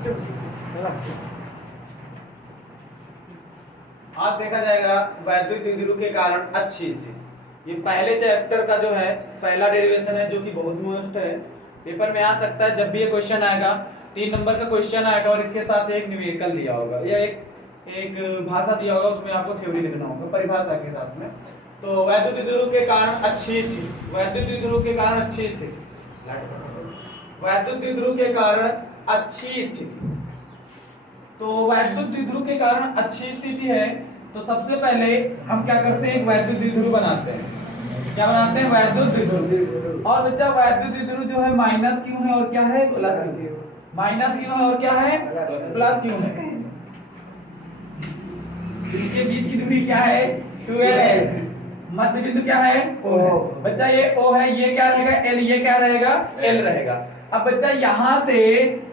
आज देखा जाएगा वैद्युत द्विध्रुव के कारण अच्छी स्थिति। ये पहले चैप्टर का जो है पहला डेरिवेशन है, जो कि बहुत मोस्ट है, पेपर में आ सकता है। जब भी ये क्वेश्चन आएगा 3 नंबर का क्वेश्चन आएगा और इसके साथ एक न्यूमेरिकल दिया होगा या एक भाषा दिया होगा, उसमें आपको थ्योरी लिखना होगा परिभाषा के साथ में। तो वैद्युत द्विध्रुव के कारण अच्छी स्थिति, वैद्युत द्विध्रुव के कारण अच्छी स्थिति, वैद्युत द्विध्रुव के कारण अच्छी स्थिति। तो वैद्युत द्विध्रुव के कारण अच्छी स्थिति है, तो सबसे पहले हम क्या करते हैं, एक वैद्युत द्विध्रुव बनाते हैं। क्या बनाते हैं? वैद्युत द्विध्रुव। और बच्चा वैद्युत द्विध्रुव जो है माइनस क्यों है और क्या है? प्लस क्यों। माइनस क्यों है और क्या है? प्लस क्यों है? इसके बीच की दूरी क्या है? 12 है। मध्य बिंदु क्या है? O है। बच्चा ये O है, ये क्या रहेगा? L, ये क्या रहेगा? L रहेगा। अब बच्चा यहाँ से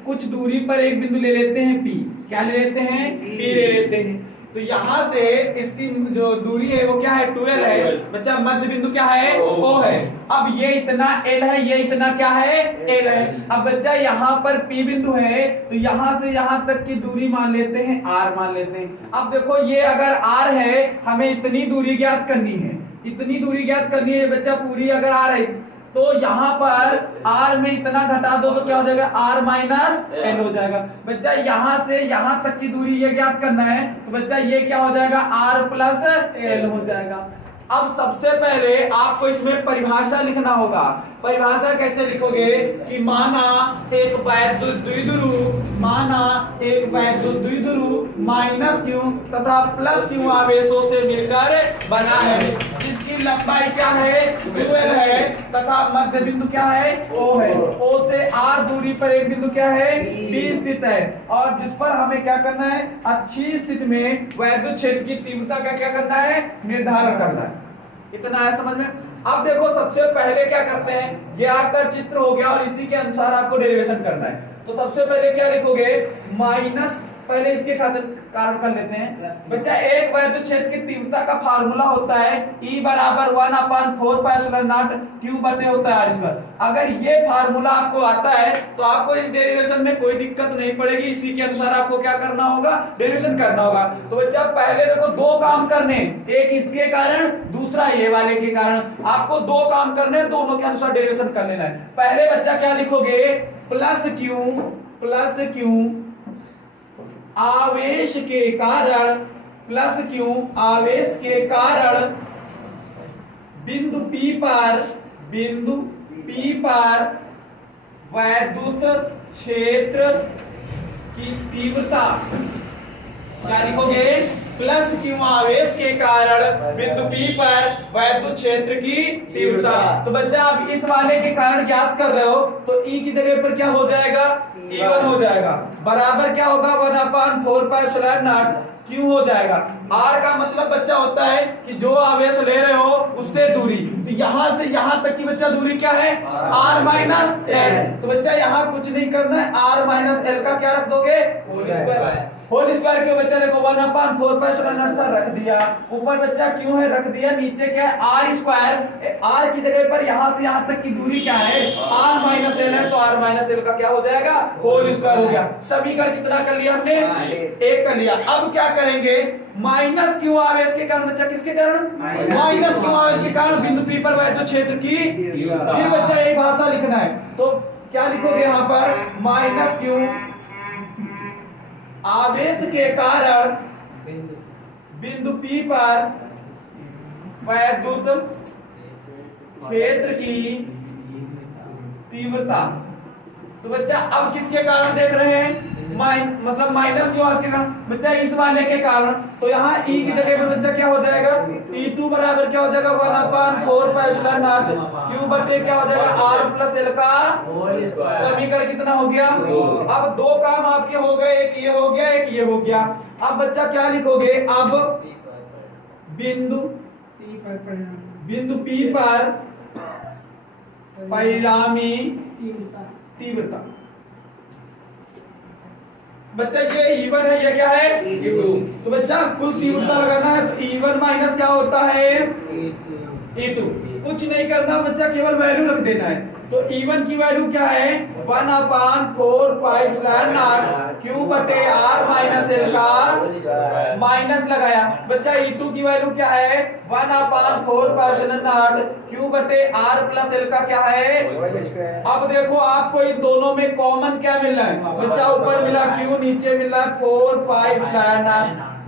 कुछ दूरी पर एक बिंदु ले लेते हैं P। क्या ले लेते हैं? P ले लेते हैं। तो यहाँ से इसकी जो दूरी है वो क्या है? 12 है। बच्चा मध्य बिंदु क्या है? O है। अब ये इतना L है, ये इतना क्या है? L है। अब बच्चा यहाँ पर P बिंदु है, तो यहाँ से यहाँ तक की दूरी मान लेते हैं R मान लेते हैं। अब देखो ये अगर R है, हमें इतनी दूरी ज्ञात करनी है, इतनी दूरी ज्ञात करनी है बच्चा। पूरी अगर R है तो यहाँ पर R में इतना घटा दो तो क्या हो जाएगा? R माइनस L हो जाएगा। बच्चा यहाँ से यहाँ तक की दूरी ये ज्ञात करना है, तो बच्चा ये क्या हो जाएगा? R प्लस L हो जाएगा। अब सबसे पहले आपको इसमें परिभाषा लिखना होगा। परिभाषा कैसे लिखोगे कि माना एक वैद्युत द्विध्रुव, माना एक वैद्युत द्विध्रुव माइनस क्यू तथा प्लस क्यू आवेशों से मिलकर बना है, जिसकी लंबाई क्या है? 12 है तथा मध्य बिंदु क्या है? O है। O से R दूरी पर एक बिंदु क्या है? B स्थित है, और जिस पर हमें क्या करना है? अच्छी स्थिति में वैद्युत क्षेत्र की तीव्रता का क्या करना है? निर्धारण करना है। इतना है समझ में? अब देखो सबसे पहले क्या करते हैं, ये आपका चित्र हो गया और इसी के अनुसार आपको डेरिवेशन करना है। तो सबसे पहले क्या लिखोगे? माइनस, पहले इसके खातिर कारण कर लेते हैं। बच्चा एक वैद्युत क्षेत्र की तीव्रता का फार्मूला होता है E बराबर 1/4 पाई एप्सिलॉन नॉट Q बटे होता है R²। अगर ये फार्मूला आपको आता है तो आपको इस डेरिवेशन में कोई दिक्कत नहीं पड़ेगी। इसी के अनुसार आपको क्या करना होगा? डेरिवेशन करना होगा। तो बच्चा पहले देखो 2 काम करने, एक इसके कारण, दूसरा ये वाले के कारण। आपको 2 काम करने, दोनों के अनुसार डेरिवेशन कर लेना है। पहले बच्चा क्या लिखोगे? प्लस Q आवेश के कारण, प्लस क्यू आवेश के कारण बिंदु P पर वैद्युत क्षेत्र की तीव्रता। क्या लिखोगे? प्लस क्यू आवेश के कारण बिंदु P पर वैद्युत क्षेत्र की तीव्रता। तो बच्चा आप इस वाले के कारण ज्ञात कर रहे हो, तो E की जगह पर क्या हो जाएगा? E1 हो जाएगा। बराबर क्या होगा? 1/4 पाई एप्सिलॉन नॉट Q हो जाएगा। R का मतलब बच्चा होता है कि जो आवेश ले रहे हो उससे दूरी। तो यहाँ से यहाँ तक की बच्चा दूरी क्या है? R minus L। तो बच्चा यहाँ कुछ नहीं करना है, R माइनस L का क्या रख दोगे? होल स्क्वायर के बच्चा देखो 1/4 पाई एप्सिलॉन नॉट रख दिया। ऊपर बच्चा क्यों है? रख दिया। नीचे क्या है? R²। R की जगह पर यहाँ से यहाँ तक की दूरी क्या है? R माइनस L है, तो R माइनस L का क्या हो जाएगा? होल स्क्वायर हो गया। समीकरण कितना कर लिया हमने? 1 कर लिया। अब क्या करेंगे? माइनस क्यू आवेश के कारण, बच्चा किसके कारण? माइनस क्यू आवेश के कारण बिंदु P पर वैद्युत क्षेत्र की, फिर बच्चा एक भाषा लिखना है। तो क्या लिखोगे यहाँ पर? माइनस क्यू आवेश के कारण बिंदु P पर वैद्युत क्षेत्र की तीव्रता। तो बच्चा अब किसके कारण देख रहे हैं? मतलब माइनस क्यू आवेश के कारण, बच्चा इस वाले के कारण। तो यहाँ E की जगह पर बच्चा क्या हो जाएगा? E2 बराबर क्या हो जाएगा? 1/4 पाई एप्सिलॉन नॉट Q बटे क्या हो जाएगा? R प्लस L का होल स्क्वायर। समीकरण कितना हो गया? अब 2 काम आपके हो गए, एक ये हो गया, एक ये हो गया। अब बच्चा क्या लिखोगे? अब बिंदु P पर परिणामी तीव्रता। बच्चा ये E1 है, ये क्या है? E2। तो बच्चा कुल तीव्रता लगाना है, तो E1 माइनस क्या होता है? E2। कुछ नहीं करना बच्चा, केवल वैल्यू रख देना है। तो E1 की वैल्यू क्या है 1/4 क्यू बटे आर माइनस एल का माइनस लगाया। बच्चा E2 की वैल्यू क्या है 1/4 क्यू बटे आर प्लस एल का क्या है। अब देखो आपको इन दोनों में कॉमन क्या मिल रहा है बच्चा, ऊपर मिला क्यू नीचे मिला 4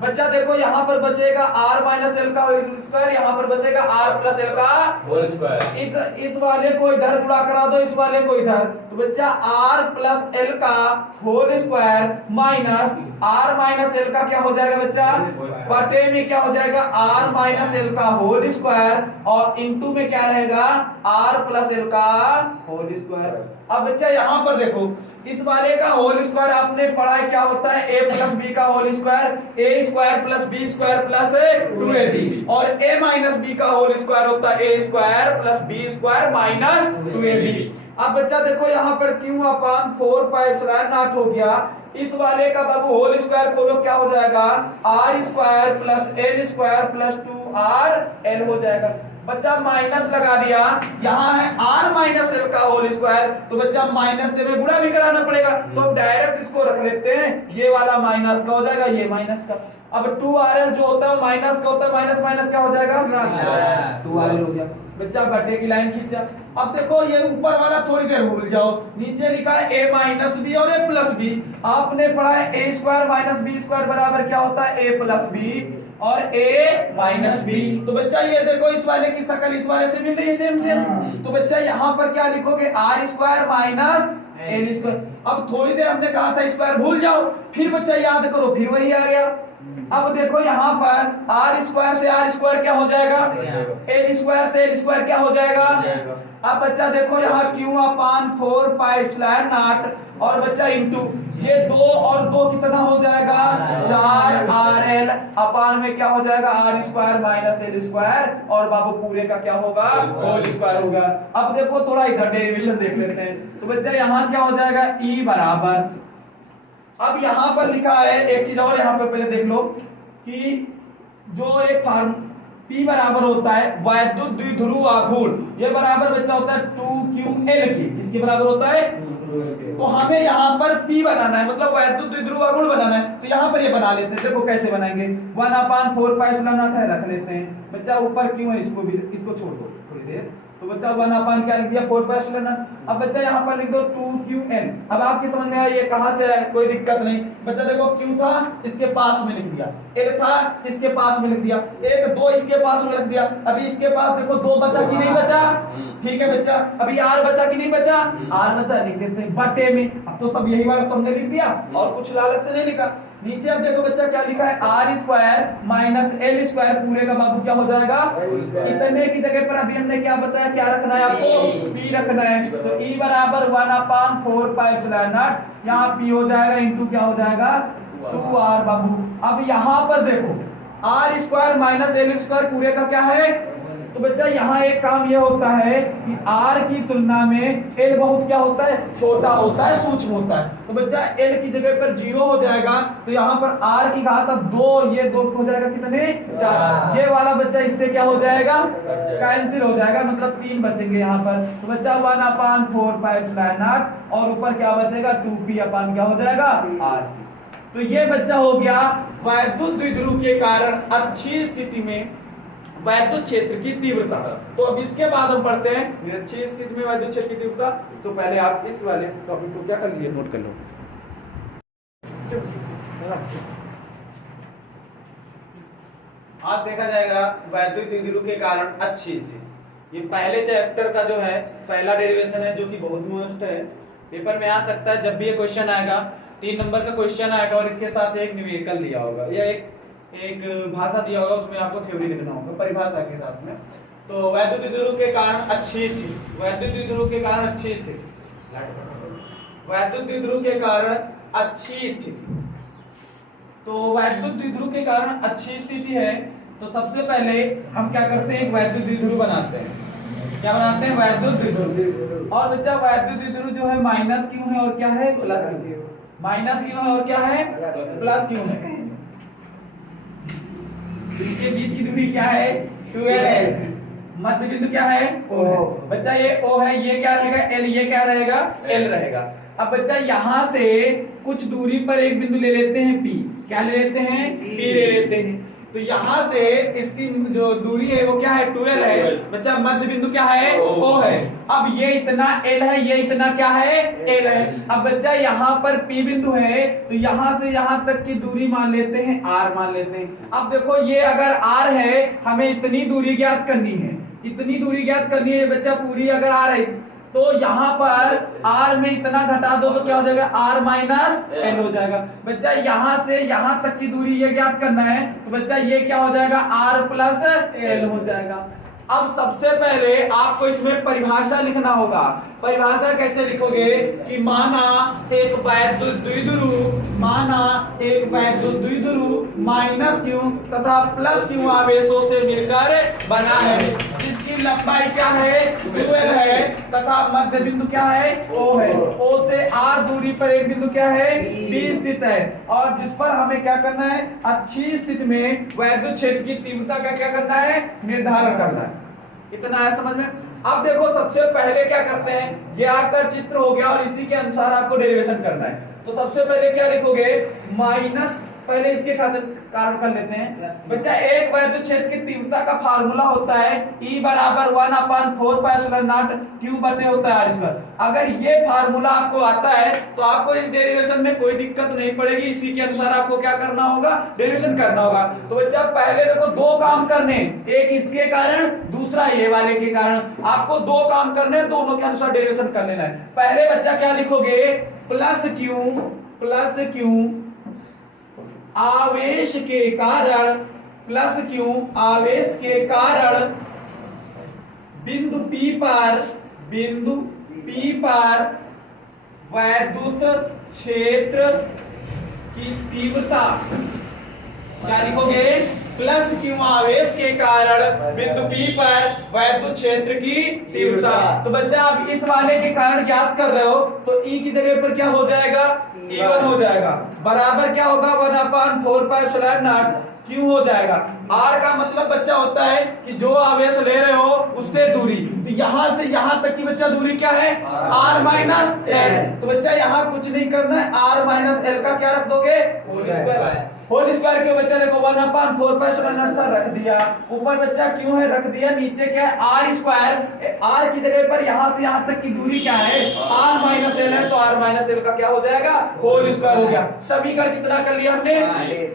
बच्चा देखो यहाँ पर बचेगा r माइनस एल का होल स्क्वायर, यहाँ पर बचेगा r प्लस एल का होल स्क्वायर। इस वाले को इधर गुणा करा दो, इस वाले को इधर, तो बच्चा r प्लस एल का whole square minus r minus L का क्या हो जाएगा बच्चा, बटे में क्या हो जाएगा r माइनस एल का होल स्क्वायर और इनटू में क्या रहेगा r प्लस एल का होल स्क्वायर। अब बच्चा यहाँ पर देखो इस वाले का होल स्क्वायर आपने पढ़ा है क्या होता है a प्लस बी का whole square, a square plus B square plus 2ab, और a माइनस बी का होल स्क्वायर होता है a square plus B square minus 2ab। अब बच्चा देखो यहाँ पर q/4 हो गया, इस वाले का बाबू होल स्क्वायर खोलो क्या हो जाएगा r square plus L square plus 2rl हो जाएगा। बच्चा माइनस लगा दिया, यहाँ है r माइनस एल का होल स्क्वायर, तो बच्चा माइनस से में गुणा भी कराना पड़ेगा, तो हम डायरेक्ट इसको रख लेते हैं, ये वाला माइनस का हो जाएगा ये माइनस का। अब 2rl जो होता है माइनस का होता है, माइनस माइनस क्या हो जाएगा 2rl हो गया। बच्चा बटे की लाइन खींचा। अब देखो ये ऊपर वाला थोड़ी देर भूल जाओ, नीचे लिखा है a माइनस बी और a प्लस बी। आपने पढ़ा है a square minus B square बराबर क्या होता है a प्लस बी और a माइनस बी। तो बच्चा ये देखो इस वाले की शक्ल इस वाले से मिल रही है सेम सेम, तो बच्चा यहाँ पर क्या लिखोगे r square minus L square. अब थोड़ी देर हमने कहा था स्क्वायर भूल जाओ, फिर बच्चा याद करो फिर वही आ गया। अब देखो यहाँ पर r स्क्वायर से r स्क्वायर क्या हो जाएगा, एल स्क्वायर से एल स्क्वायर क्या हो जाएगा। अब बच्चा देखो यहाँ q/4 और बच्चा इंटू ये 2 और 2 कितना हो जाएगा 4rl अपान में क्या हो जाएगा r square minus L square और बाबू पूरे का क्या होगा होल स्क्वायर होगा। अब देखो थोड़ा इधर डेरिवेशन देख लेते हैं, तो बच्चा यहाँ क्या हो जाएगा e बराबर, अब यहाँ पर लिखा है एक चीज और यहाँ पर पहले देख लो कि जो एक फार्म P बराबर होता है वैद्युत द्विध्रुव आघूर्ण, ये बराबर बच्चा होता है 2ql की, किसके बराबर होता है। तो हमें यहाँ पर P बनाना है, मतलब वैद्युत द्विध्रुव आघूर्ण बनाना है, तो यहाँ पर ये बना लेते हैं। देखो कैसे बनाएंगे 1/4 है रख लेते हैं। बच्चा ऊपर क्यों है इसको भी इसको छोड़ दो थोड़ी देर, तो बच्चा 1 क्या लिख दिया 4 अब बच्चा यहाँ पर लिख दो 2qn। अब आपके समझ में आया ये कहाँ से है, कोई दिक्कत नहीं। बच्चा देखो q था इसके पास में लिख दिया, l था इसके पास में लिख दिया, 1 2 इसके पास में लिख दिया। अभी इसके पास देखो 2 बचा कि नहीं बचा, ठीक है बच्चा। अभी r बचा कि नहीं बचा, r बचा, लिख देते हैं बटे में। अब तो सब यही वाला तो हमने लिख दिया और कुछ अलग से नहीं लिखा। नीचे अब देखो बच्चा क्या लिखा है r square minus L square पूरे का बाबू क्या हो जाएगा इतने की जगह पर अभी हमने क्या बताया, क्या रखना है आपको p रखना है। तो e बराबर 1/4 यहाँ p हो जाएगा इंटू क्या हो जाएगा 2r बाबू। अब यहाँ पर देखो r square minus L square पूरे का क्या है, तो बच्चा यहाँ एक काम ये होता है कि r की तुलना में l बहुत क्या होता है छोटा होता है, सूक्ष्म होता है। तो बच्चा l की जगह पर 0 हो जाएगा, तो यहाँ पर r की घात अब 2, ये 2 हो जाएगा कितने 4, ये वाला बच्चा इससे क्या हो जाएगा कैंसिल हो जाएगा, मतलब 3 बचेंगे यहाँ पर। तो बच्चा 1/4 और ऊपर क्या बचेगा 2p अपान क्या हो जाएगा r। तो ये बच्चा हो गया वैद्युत द्विध्रुव के कारण अच्छी स्थिति में वैद्युत क्षेत्र की तीव्रता। तो अब इसके बाद हम पढ़ते हैं अच्छी स्थिति में वैद्युत क्षेत्र की तीव्रता। तो पहले आप इस वाले टॉपिक को क्या कर लीजिए, नोट कर लो। आज देखा जाएगा वैद्युत द्विध्रुव के कारण अच्छी स्थिति। ये पहले चैप्टर का जो है पहला डेरिवेशन है, जो कि बहुत मोस्ट है, पेपर में आ सकता है। जब भी ये क्वेश्चन आएगा 3 नंबर का क्वेश्चन आएगा और इसके साथ एक न्यूमेरिकल दिया होगा या एक भाषा दिया होगा, उसमें आपको थ्योरी लिखना होगा परिभाषा के साथ में। तो वैद्युत द्विध्रुव के कारण अच्छी स्थिति, वैद्युत द्विध्रुव के कारण अच्छी स्थिति, वैद्युत द्विध्रुव के कारण अच्छी स्थिति। तो वैद्युत द्विध्रुव के कारण अच्छी स्थिति है, तो सबसे पहले हम क्या करते हैं एक वैद्युत द्विध्रुव बनाते हैं। क्या बनाते हैं वैद्युत द्विध्रुव। और बच्चा वैद्युत द्विध्रुव जो है माइनस क्यों है और क्या है प्लस क्यों, माइनस क्यों है और क्या है प्लस क्यों है। इसके बीच की दूरी क्या है 12l मध्य बिंदु क्या है O है। बच्चा ये O है, ये क्या रहेगा L, ये क्या रहेगा L रहेगा। अब बच्चा यहाँ से कुछ दूरी पर एक बिंदु ले लेते हैं P, क्या ले लेते हैं P ले लेते हैं। तो यहाँ से इसकी जो दूरी है वो क्या है 2L है। बच्चा मध्य बिंदु क्या है O है। अब ये इतना L है, ये इतना क्या है L है। अब बच्चा यहाँ पर P बिंदु है, तो यहाँ से यहाँ तक की दूरी मान लेते हैं R मान लेते हैं। अब देखो ये अगर R है, हमें इतनी दूरी ज्ञात करनी है, इतनी दूरी ज्ञात करनी है बच्चा, पूरी अगर R है तो यहाँ पर R में इतना घटा दो तो क्या हो जाएगा R माइनस L हो जाएगा। बच्चा यहाँ से यहाँ तक की दूरी ये ज्ञात करना है, तो बच्चा ये क्या हो जाएगा R प्लस L हो जाएगा। अब सबसे पहले आपको इसमें परिभाषा लिखना होगा। परिभाषा कैसे लिखोगे कि माना एक वैद्युत द्विध्रुव, माना एक वैद्युत द्विध्रुव माइनस Q तथा प्लस Q आवेशों से मिलकर बना है, जिसकी लंबाई क्या है 2L है तथा मध्य बिंदु क्या है O है। O से R दूरी पर एक बिंदु क्या है B स्थित है, और जिस पर हमें क्या करना है, अच्छी स्थिति में वैद्युत क्षेत्र की तीव्रता का क्या करना है, निर्धारण करना है। इतना है समझ में। अब देखो सबसे पहले क्या करते हैं, ये आपका चित्र हो गया और इसी के अनुसार आपको डेरिवेशन करना है। तो सबसे पहले क्या लिखोगे, माइनस, पहले इसके खातिर कारण कर लेते हैं। बच्चा एक वैद्युत क्षेत्र की तीव्रता का फार्मूला होता है E बराबर 1/4πε0 Q बटे होता है R²। अगर ये फार्मूला आपको आता है तो आपको इस डेरिवेशन में कोई दिक्कत नहीं पड़ेगी, इसी के अनुसार आपको क्या करना होगा, डेरिवेशन करना होगा। तो बच्चा पहले देखो दो काम करने, एक इसके कारण दूसरा ये वाले के कारण, आपको दो काम करने, दोनों के अनुसार डेरिवेशन कर लेना है। पहले बच्चा क्या लिखोगे, प्लस Q आवेश के कारण, प्लस Q आवेश के कारण बिंदु P पर वैद्युत क्षेत्र की तीव्रता, क्या लिखोगे, प्लस Q आवेश के कारण बिंदु P पर वैद्युत क्षेत्र की तीव्रता। तो बच्चा आप इस वाले के कारण ज्ञात कर रहे हो, तो E की जगह पर क्या हो जाएगा, E1 हो जाएगा, बराबर क्या होगा 1/4πε0 Q हो जाएगा। R का मतलब बच्चा होता है कि जो आवेश ले रहे हो उससे दूरी, तो यहाँ से यहाँ तक की बच्चा दूरी क्या है R माइनस L। तो बच्चा यहाँ कुछ नहीं करना है, R माइनस L का क्या रख दोगे, होल स्क्वायर के बच्चा देखो 1/4πε0 रख दिया, ऊपर बच्चा क्यों है रख दिया, नीचे क्या है R², R की जगह पर यहाँ से यहाँ तक की दूरी क्या है R माइनस L है, तो R माइनस L का क्या हो जाएगा, होल स्क्वायर हो गया। समीकरण कितना कर लिया हमने,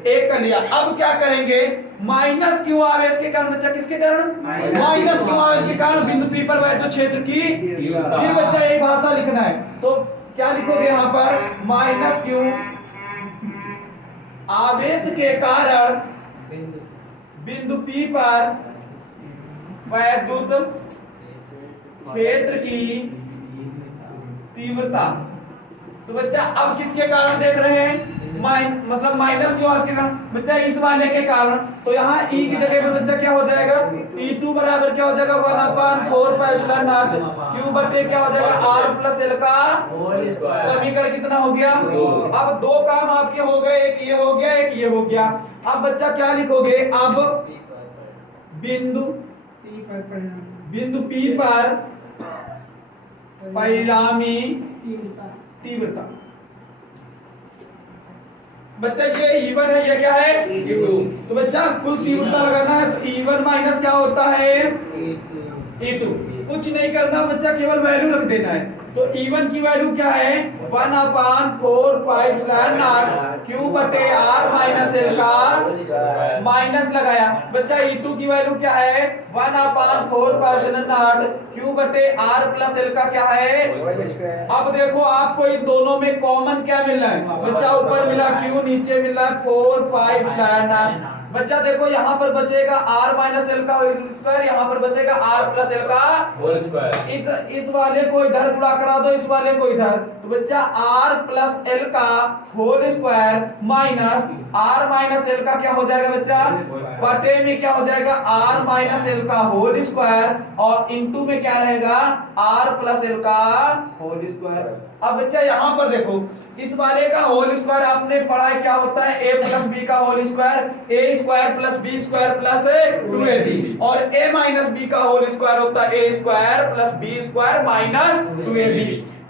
एक कर लिया। अब क्या करेंगे, माइनस Q आवेश के कारण, बच्चा किसके कारण, माइनस Q आवेश के कारण बिंदु P पर वैद्युत क्षेत्र की, फिर बच्चा यही भाषा लिखना है। तो क्या लिखोगे यहाँ पर, माइनस Q आवेश के कारण बिंदु P पर वैद्युत क्षेत्र की तीव्रता। तो बच्चा अब किसके कारण देख रहे हैं, मतलब माइनस Q आवेश के कारण, बच्चा इस वाले के कारण। तो यहाँ E की जगह पर बच्चा क्या हो जाएगा, E2 बराबर क्या हो जाएगा 1/4πε0 Q बटे क्या हो जाएगा R प्लस L का समीकरण कितना हो गया। अब दो काम आपके हो गए, एक ये हो गया, एक ये हो गया। अब बच्चा क्या लिखोगे, अब बिंदु P पर परिणामी तीव्रता, बच्चा ये E1 है, ये क्या है E2। तो बच्चा कुल तीव्रता लगाना है, तो E1 माइनस क्या होता है E2। कुछ नहीं करना बच्चा, केवल वैल्यू रख देना है। तो E1 की वैल्यू क्या है 1/4πε0 Q बटे R माइनस L का माइनस लगाया। बच्चा E2 की वैल्यू क्या है 1/4πε0 Q बटे R प्लस L का क्या है। अब देखो आपको इन दोनों में कॉमन क्या मिल रहा है, बच्चा ऊपर मिला Q, नीचे मिला 4πε0। बच्चा देखो यहाँ पर बचेगा R माइनस L का होल स्क्वायर, यहाँ पर बचेगा R प्लस L का होल स्क्वायर। इस वाले को इधर गुणा करा दो, इस वाले को इधर, तो बच्चा R प्लस L का whole square minus R minus L का क्या हो जाएगा बच्चा, बटे में क्या हो जाएगा R माइनस L का होल स्क्वायर, और इनटू में क्या रहेगा R प्लस L का होल स्क्वायर। अब बच्चा यहाँ पर देखो इस वाले का होल स्क्वायर आपने पढ़ा है क्या होता है, a प्लस बी का whole square, a square plus B square plus 2ab, और a माइनस बी का होल स्क्वायर होता है a square plus B square minus 2ab।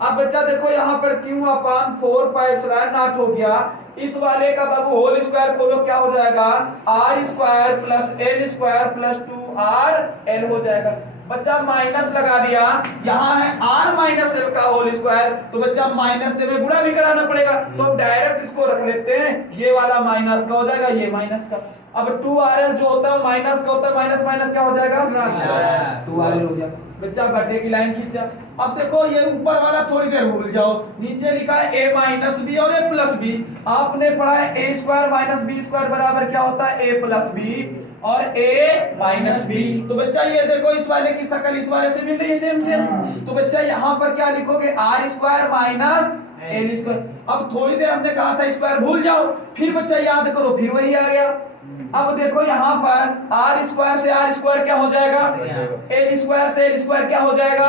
अब बच्चा देखो यहाँ पर q upon 4 pi epsilon naught हो गया, इस वाले का बाबू होल स्क्वायर खोलो क्या हो जाएगा, r square plus l square plus 2rl हो जाएगा। बच्चा माइनस लगा दिया, यहाँ है r माइनस l का होल स्क्वायर, तो बच्चा माइनस से में गुणा भी कराना पड़ेगा, तो हम डायरेक्ट इसको रख लेते हैं, ये वाला माइनस का हो जाएगा, ये माइनस का। अब 2rl जो होता है माइनस का होता है, माइनस माइनस क्या हो जाएगा, 2rl हो जाएगा। बच्चा बटे की लाइन खींचा। अब देखो ये ऊपर वाला थोड़ी देर भूल जाओ, नीचे लिखा है a माइनस बी और a प्लस बी। आपने पढ़ा है a square minus B square बराबर क्या होता है, a प्लस बी और a माइनस बी। तो बच्चा ये देखो इस वाले की शक्ल इस वाले से मिल रही है सेम सेम, तो बच्चा यहाँ पर क्या लिखोगे, r square minus l square. अब थोड़ी देर हमने कहा था स्क्वायर भूल जाओ, फिर बच्चा याद करो, फिर वही आ गया। अब देखो यहाँ पर r स्क्वायर से r स्क्वायर क्या हो जाएगा, l स्क्वायर से l स्क्वायर क्या हो जाएगा।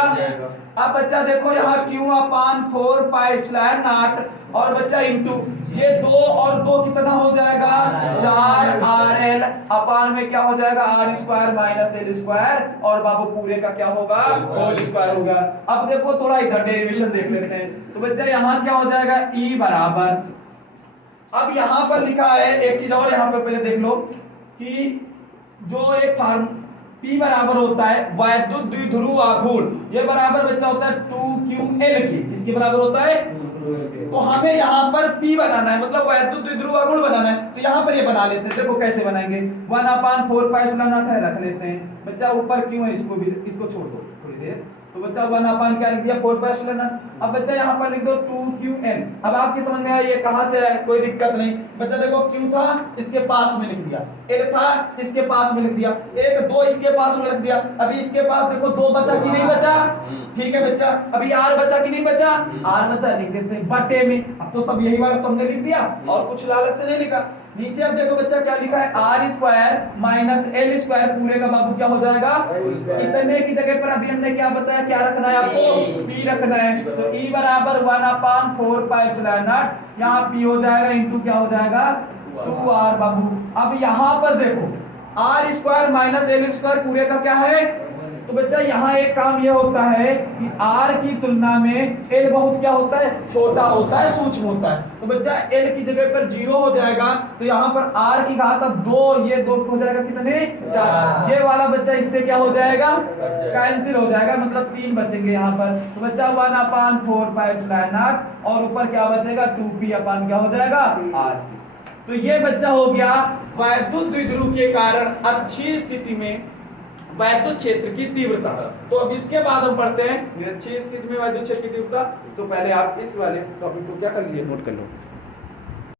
अब बच्चा देखो यहाँ q upon 4 pi epsilon not और बच्चा इंटू ये 2 और 2 कितना हो जाएगा, 4rl अपान में क्या हो जाएगा, r square minus l square और बाबू पूरे का क्या होगा, होल स्क्वायर होगा। अब देखो थोड़ा इधर डेरिवेशन देख लेते हैं, तो बच्चा यहाँ क्या हो जाएगा, e बराबर, अब यहाँ पर लिखा है एक चीज और यहाँ पर पहले देख लो कि जो एक फार्म P बराबर होता है वैद्युत द्विध्रुव आघूर्ण, ये बराबर बच्चा होता है 2ql की, किसके बराबर होता है, तो हमें यहाँ पर P बनाना है, मतलब वैद्युत द्विध्रुव आघूर्ण बनाना है, तो यहाँ पर ये बना लेते हैं। देखो कैसे बनाएंगे, 1/4 पाई एप्सिलॉन नॉट है, रख लेते हैं। बच्चा ऊपर क्यों है, इसको भी इसको छोड़ दो थोड़ी देर, तो बच्चा 1 क्या लिख दिया, 4 पाई एप्सिलॉन नॉट। अब बच्चा यहाँ पर लिख दो 2qn। अब आपके समझ में आया ये कहाँ से है, कोई दिक्कत नहीं। बच्चा देखो q था इसके पास में लिख दिया, l था इसके पास में लिख दिया, 1 2 इसके पास में लिख दिया। अभी इसके पास देखो 2 बचा कि नहीं बचा, ठीक है बच्चा। अभी r बचा कि नहीं बचा, r बचा, लिख देते हैं बटे में। अब तो सब यही वाला तो हमने लिख दिया और कुछ अलग से नहीं लिखा। नीचे अब देखो बच्चा क्या लिखा है, r square minus l square पूरे का बाबू क्या हो जाएगा, इतने की जगह पर अभी हमने क्या बताया, क्या रखना है आपको, p रखना है। तो e बराबर 1/4 पाई एप्सिलॉन नॉट, यहाँ p हो जाएगा इंटू क्या हो जाएगा, 2r बाबू। अब यहाँ पर देखो r square minus l square पूरे का क्या है, तो बच्चा यहाँ एक काम ये होता है कि r की तुलना में l बहुत क्या होता है, छोटा होता है, सूक्ष्म होता है। तो बच्चा l की जगह पर 0 हो जाएगा, तो यहाँ पर r की घात अब 2, ये 2 हो जाएगा कितने, 4। ये वाला बच्चा इससे क्या हो जाएगा, कैंसिल हो जाएगा, मतलब 3 बचेंगे यहाँ पर। तो बच्चा 1/4 पाई एप्सिलॉन नॉट और ऊपर क्या बचेगा, 2p अपान क्या हो जाएगा, r। तो ये बच्चा हो गया वैद्युत द्विध्रुव के कारण अच्छी स्थिति में वैद्युत क्षेत्र की तीव्रता। तो अब इसके बाद हम पढ़ते हैं अच्छी स्थिति में वैद्युत क्षेत्र की तीव्रता। तो पहले आप इस वाले टॉपिक को क्या कर लीजिए, नोट कर लो।